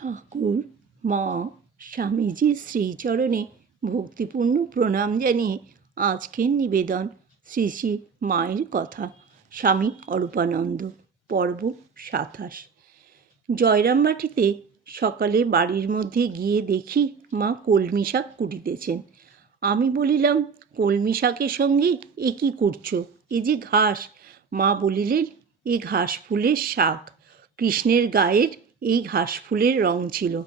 ঠাকুর, মা, স্বামীজির শ্রীচরণে ভক্তিপূর্ণ প্রণাম জানিয়ে আজকের নিবেদন শ্রী শ্রী মায়ের কথা। স্বামী অরূপানন্দ, পর্ব 27। জয়রামবাটিতে সকালে বাড়ির মধ্যে গিয়ে দেখি মা কলমি শাক কুটিতেছেন। আমি বলিলাম, কলমি শাকের সঙ্গে এ কী করছো? এ যে ঘাস। মা বলিলেন, এ ঘাস ফুলের শাক। কৃষ্ণের গায়ের এই ঘাস ফুলের রং ছিল।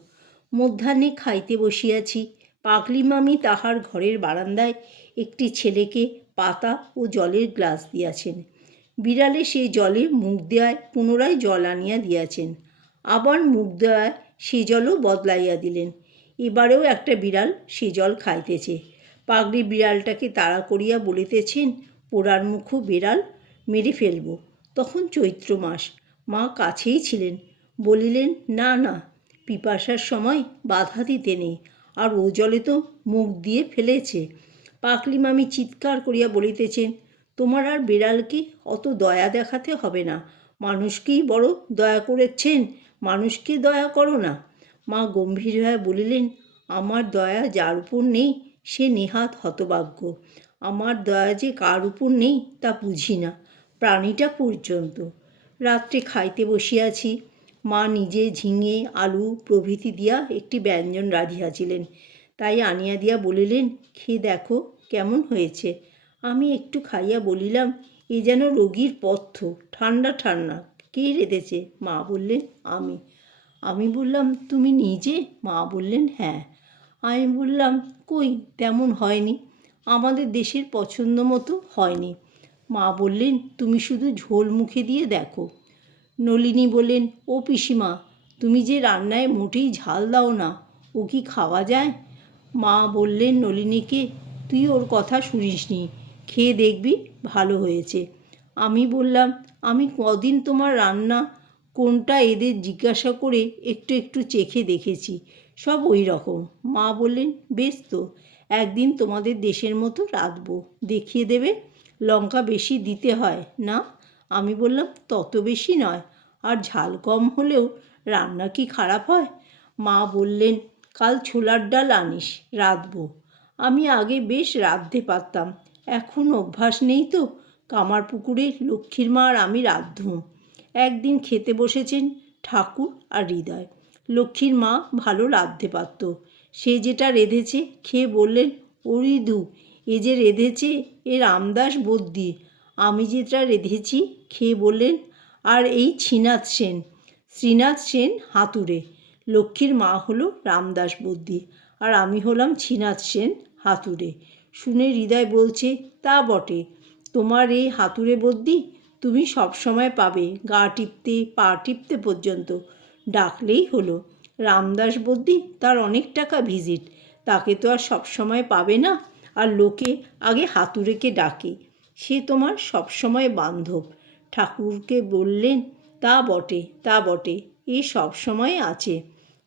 মধ্যাহ্নে খাইতে বসিয়াছি। পাগলি মামি তাহার ঘরের বারান্দায় একটি ছেলেকে পাতা ও জলের গ্লাস দিয়াছেন। বিড়ালে সে জলে মুখ দেওয়ায় পুনরায় জল আনিয়া দিয়াছেন। আবার মুখ দেওয়ায় সে জলও বদলাইয়া দিলেন। এবারেও একটা বিড়াল সে জল খাইতেছে। পাগলি বিড়ালটাকে তাড়া করিয়া বলিতেছেন, পোড়ার মুখো বেড়াল, মেরে ফেলব। তখন চৈত্র মাস। মা কাছেই ছিলেন। বলিলেন, না না, পিপাসার সময় বাধা দিতে নেই, আর ও জলে তো মুখ দিয়ে ফেলেছে। পাগলি মামি চিৎকার করিয়া বলিতেছেন, তোমার আর বেড়ালকে অত দয়া দেখাতে হবে না, মানুষকেই বড় দয়া করেছেন, মানুষকে দয়া করো না। মা গম্ভীর হয়ে বলিলেন, আমার দয়া যার উপর নেই সে নেহাত হতভাগ্য। আমার দয়া যে কার উপর নেই তা বুঝি না, প্রাণীটা পর্যন্ত। রাত্রে খাইতে বসিয়াছি। মা নিজে ঝিঙে, আলু প্রভৃতি দিয়া একটি ব্যঞ্জন রাঁধিয়াছিলেন। তাই আনিয়া দিয়া বলিলেন, খেয়ে দেখো কেমন হয়েছে। আমি একটু খাইয়া বলিলাম, এ যেন রোগীর পথ্য, ঠান্ডা ঠান্ডা। কে রেঁধেছে? মা বললেন, আমি। আমি বললাম, তুমি নিজে? মা বললেন, হ্যাঁ। আমি বললাম, কই, তেমন হয়নি, আমাদের দেশের পছন্দ মতো হয়নি। মা বললেন, তুমি শুধু ঝোল মুখে দিয়ে দেখো। নলিনী বললেন, ও পিসিমা, তুমি যে রান্নায় মোটেই ঝাল দাও না, ও কি খাওয়া যায়? মা বললেন নলিনীকে, তুই ওর কথা শুনিসনি, খেয়ে দেখবি ভালো হয়েছে। আমি বললাম, আমি কদিন তোমার রান্না কোনটা এদের জিজ্ঞাসা করে একটু একটু চেখে দেখেছি, সব ওই রকম। মা বললেন, বেশ তো, একদিন তোমাদের দেশের মতো রাঁধবো, দেখিয়ে দেবে। লঙ্কা বেশি দিতে হয় না? আমি বললাম, তত বেশি নয়, আর ঝাল কম হলেও রান্না কি খারাপ হয়? মা বললেন, কাল ছোলার ডাল আনিস, রাঁধবো। আমি আগে বেশ রাঁধতে পারতাম, এখন অভ্যাস নেই তো। কামারপুকুরে লক্ষ্মীর মা আর আমি রাঁধতুম। একদিন খেতে বসেছেন ঠাকুর আর হৃদয়। লক্ষ্মীর মা ভালো রাঁধতে পারত। সে যেটা রেঁধেছে খেয়ে বললেন, ও হৃদু, এ যে রেঁধেছে এ রামদাস বদ্যি। আমি যেটা রেঁধেছি খেয়ে বললেন, আর এই শ্রীনাথ সেন। শ্রীনাথ সেন হাতুড়ে। লক্ষ্মীর মা হলো রামদাস বদ্যি, আর আমি হলাম শ্রীনাথ সেন হাতুড়ে। শুনে হৃদয় বলছে, তা বটে, তোমার এই হাতুড়ে বদ্যি তুমি সবসময় পাবে, গা টিপতে পা টিপতে পর্যন্ত। ডাকলেই হলো। রামদাস বদ্যি, তার অনেক টাকা ভিজিট, তাকে তো আর সবসময় পাবে না। আর লোকে আগে হাতুড়েকে ডাকে, সে তোমার সবসময় বান্ধব। ঠাকুরকে বললেন, তা বটে, তা বটে, এ সবসময় আছে।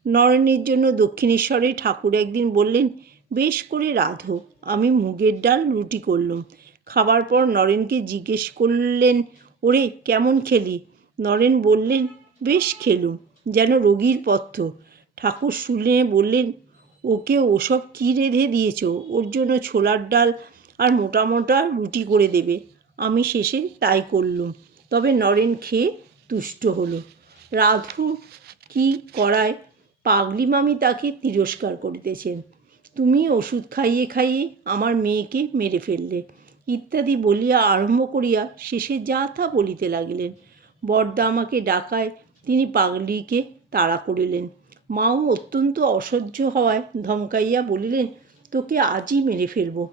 নরেনের জন্য দক্ষিণেশ্বরে ঠাকুর একদিন বললেন, বেশ করে রাঁধো। আমি মুগের ডাল রুটি করলুম। খাবার পর নরেনকে জিজ্ঞেস করলেন, ওরে কেমন খেলি? নরেন বললেন, বেশ খেলুম, যেন রোগীর পথ্য। ঠাকুর শুনে বললেন, ওকে ওসব কী রেঁধে দিয়েছ? ওর জন্য ছোলার ডাল আর মোটা মোটা রুটি করে দেবে। আমি শেষে তাই করলুম। তবে নরেন খেয়ে তুষ্ট হলো। রাধু কি করায় পাগলি মামি তাকে তিরস্কার করিতেছেন। তুমি ওষুধ খাইয়ে খাইয়ে আমার মেয়েকে মেরে ফেললে, ইত্যাদি বলিয়া আরম্ভ করিয়া শেষে যা তা বলিতে লাগিলেন। বরদা আমাকে ডাকায় তিনি পাগলিকে তাড়া করিলেন। মাও অত্যন্ত অসহ্য হওয়ায় ধমকাইয়া বলিলেন, তোকে আজই মেরে ফেলব।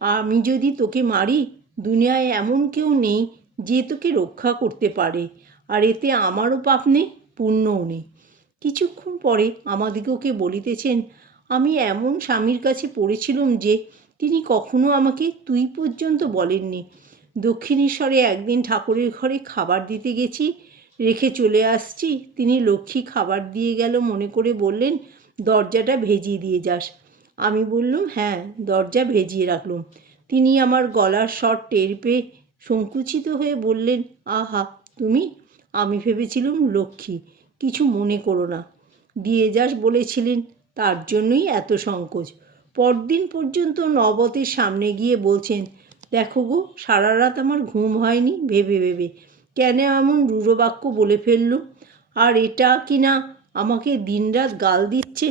আমি যদি তোকে মারি, দুনিয়ায় এমন কেউ নেই যে তোকে রক্ষা করতে পারে, আর এতে আমারও পাপ নেই, পুণ্যও নেই। কিছুক্ষণ পরে আমাদিগকে বলিতেছেন, আমি এমন স্বামীর কাছে পড়েছিলুম যে তিনি কখনো আমাকে তুই পর্যন্ত বলেননি। দক্ষিণেশ্বরে একদিন ঠাকুরের ঘরে খাবার দিতে গেছি, রেখে চলে আসছি। তিনি লক্ষ্মী খাবার দিয়ে গেল মনে করে বললেন, দরজাটা ভেজিয়ে দিয়ে যাস। আমি বললুম, হ্যাঁ, দরজা ভেজিয়ে রাখলুম। তিনি আমার গলার স্বর টের পেয়ে সংকুচিত হয়ে বললেন, আহা, তুমি? আমি ভেবেছিলুম লক্ষ্মী, কিছু মনে করো না। দিয়ে যাস বলেছিলেন, তার জন্যই এত সংকোচ। পরদিন পর্যন্ত নবতের সামনে গিয়ে বলছেন, দেখো গো, সারা রাত আমার ঘুম হয়নি ভেবে ভেবে কেন এমন রূঢ় বাক্য বলে ফেললুম। আর এটা কি না আমাকে দিনরাত গাল দিচ্ছে।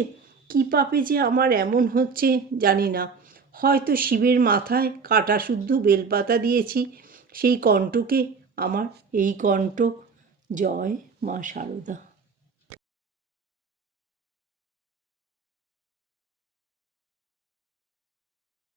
কী পাপে যে আমার এমন হচ্ছে জানি না। হয়তো শিবের মাথায় কাটা শুদ্ধ বেলপাতা দিয়েছি, সেই কণ্ঠকে আমার এই কণ্ঠ। জয় মা শারদা।